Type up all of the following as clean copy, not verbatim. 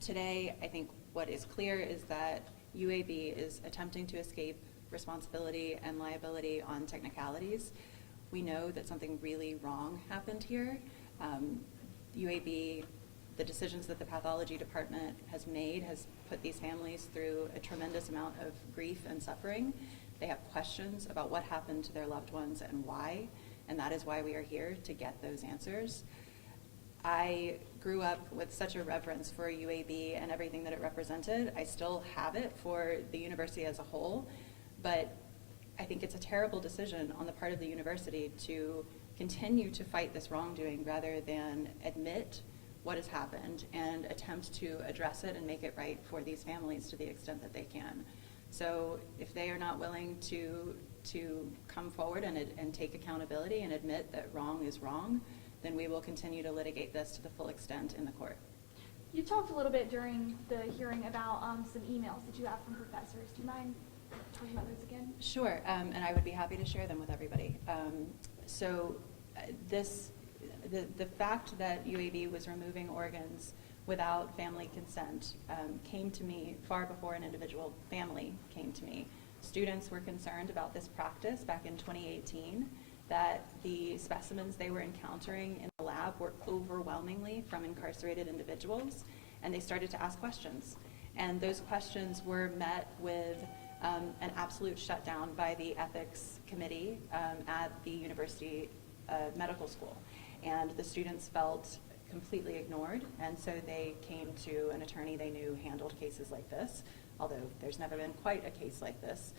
Today, I think what is clear is that UAB is attempting to escape responsibility and liability on technicalities. We know that something really wrong happened here. UAB, the decisions that the pathology department has made has put these families through a tremendous amount of grief and suffering. They have questions about what happened to their loved ones and why, and that is why we are here, to get those answers. I grew up with such a reverence for UAB and everything that it represented. I still have it for the university as a whole, but I think it's a terrible decision on the part of the university to continue to fight this wrongdoing rather than admit what has happened and attempt to address it and make it right for these families to the extent that they can. So if they are not willing to come forward and take accountability and admit that wrong is wrong, then we will continue to litigate this to the full extent in the court. You talked a little bit during the hearing about some emails that you have from professors. Do you mind talking about those again? Sure, and I would be happy to share them with everybody. The fact that UAB was removing organs without family consent came to me far before an individual family came to me. Students were concerned about this practice back in 2018, that the specimens they were encountering in the lab were overwhelmingly from incarcerated individuals, and they started to ask questions. And those questions were met with an absolute shutdown by the ethics committee at the university medical school. And the students felt completely ignored, and so they came to an attorney they knew handled cases like this, although there's never been quite a case like this.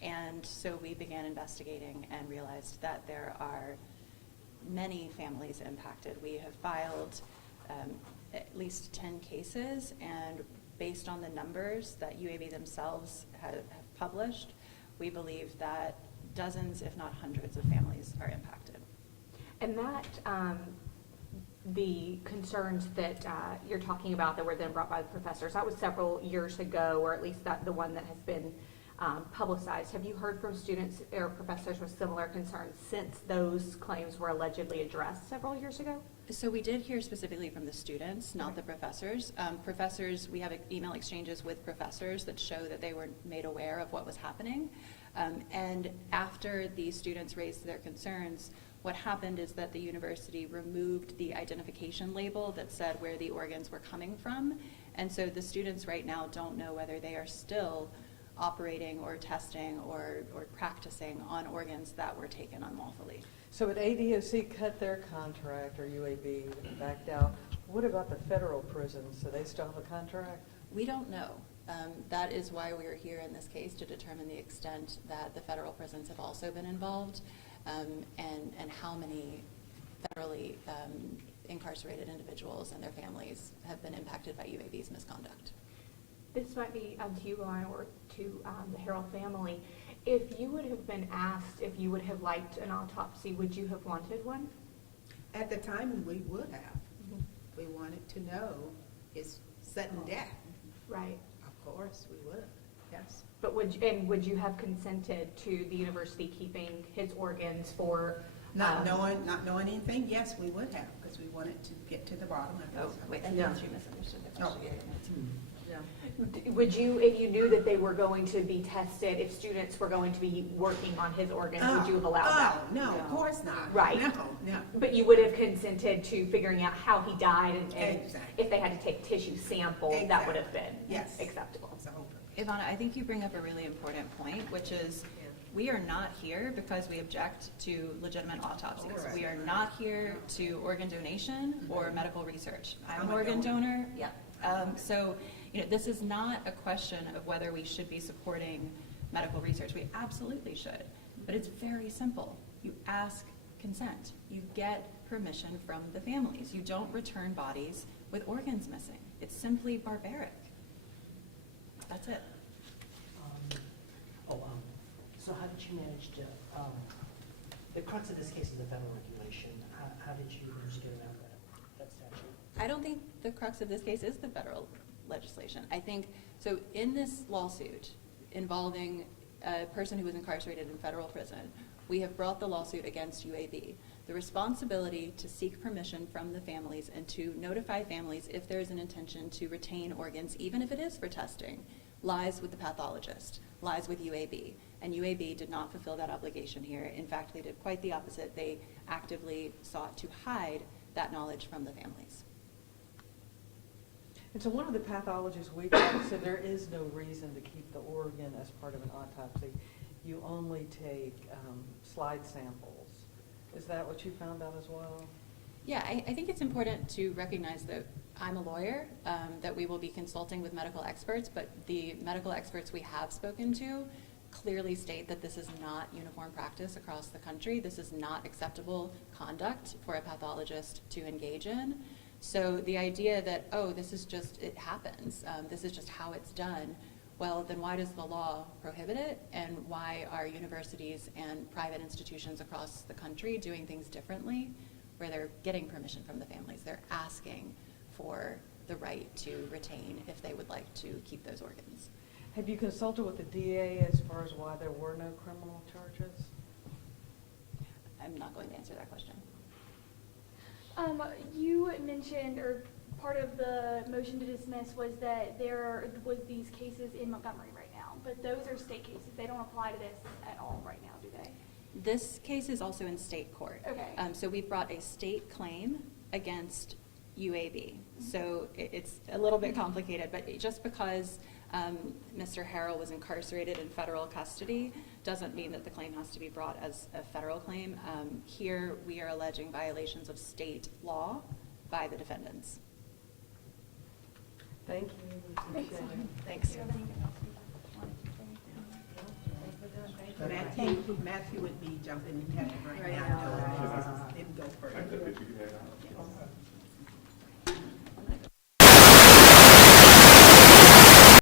And so we began investigating and realized that there are many families impacted. We have filed at least 10 cases, and based on the numbers that UAB themselves have published, we believe that dozens, if not hundreds, of families are impacted. And that, the concerns that you're talking about that were then brought by the professors, that was several years ago, or at least the one that has been publicized. Have you heard from students or professors with similar concerns since those claims were allegedly addressed several years ago? So we did hear specifically from the students, not the professors. Professors, we have email exchanges with professors that show that they were made aware of what was happening. And after the students raised their concerns, what happened is that the university removed the identification label that said where the organs were coming from. And so the students right now don't know whether they are still operating or testing or practicing on organs that were taken unlawfully. So would ADOC cut their contract, or UAB backed out? What about the federal prisons? Do they still have a contract? We don't know. That is why we are here in this case, to determine the extent that the federal prisons have also been involved, and how many federally incarcerated individuals and their families have been impacted by UAB's misconduct. This might be to you, Lauren, or to the Harrell family. If you would have been asked if you would have liked an autopsy, would you have wanted one? At the time, we would have. Mm-hmm. We wanted to know his sudden death. Right. Of course, we would have. Yes. But would you have consented to the university keeping his organs for? Not knowing anything, yes, we would have, because we wanted to get to the bottom of it. Oh, wait, I think she misunderstood the question. Yeah. Would you, if you knew that they were going to be tested, if students were going to be working on his organs, would you have allowed that? No, of course not. Right. No. But you would have consented to figuring out how he died, and Exactly. if they had to take tissue sample, that would have been acceptable. So, Ivana, I think you bring up a really important point, which is we are not here because we object to legitimate autopsies. Correct. We are not here to organ donation or medical research. I'm an organ donor. Yeah. So, this is not a question of whether we should be supporting medical research. We absolutely should, but it's very simple. You ask consent. You get permission from the families. You don't return bodies with organs missing. It's simply barbaric. That's it. So how did you manage to, the crux of this case is the federal regulation. How did you just get around that statute? I don't think the crux of this case is the federal legislation. I think, so in this lawsuit involving a person who was incarcerated in federal prison, we have brought the lawsuit against UAB. The responsibility to seek permission from the families and to notify families if there is an intention to retain organs, even if it is for testing, lies with the pathologist, lies with UAB. And UAB did not fulfill that obligation here. In fact, they did quite the opposite. They actively sought to hide that knowledge from the families. And so one of the pathologists we talked said there is no reason to keep the organ as part of an autopsy. You only take slide samples. Is that what you found out as well? Yeah, I think it's important to recognize that I'm a lawyer, that we will be consulting with medical experts, but the medical experts we have spoken to clearly state that this is not uniform practice across the country. This is not acceptable conduct for a pathologist to engage in. So the idea that, oh, this is just, it happens, this is just how it's done, well, then why does the law prohibit it? And why are universities and private institutions across the country doing things differently, where they're getting permission from the families? They're asking for the right to retain if they would like to keep those organs. Have you consulted with the DA as far as why there were no criminal charges? I'm not going to answer that question. You mentioned, or part of the motion to dismiss was that there was these cases in Montgomery right now, but those are state cases. They don't apply to this at all right now, do they? This case is also in state court. Okay. So we brought a state claim against UAB. So it's a little bit complicated, but just because Mr. Harrell was incarcerated in federal custody doesn't mean that the claim has to be brought as a federal claim. Here we are alleging violations of state law by the defendants. Thank you. Thanks. Appreciate it. Thanks. Do you have anything else you wanted to say? Matthew would be jumping in heaven right now. Didn't go further.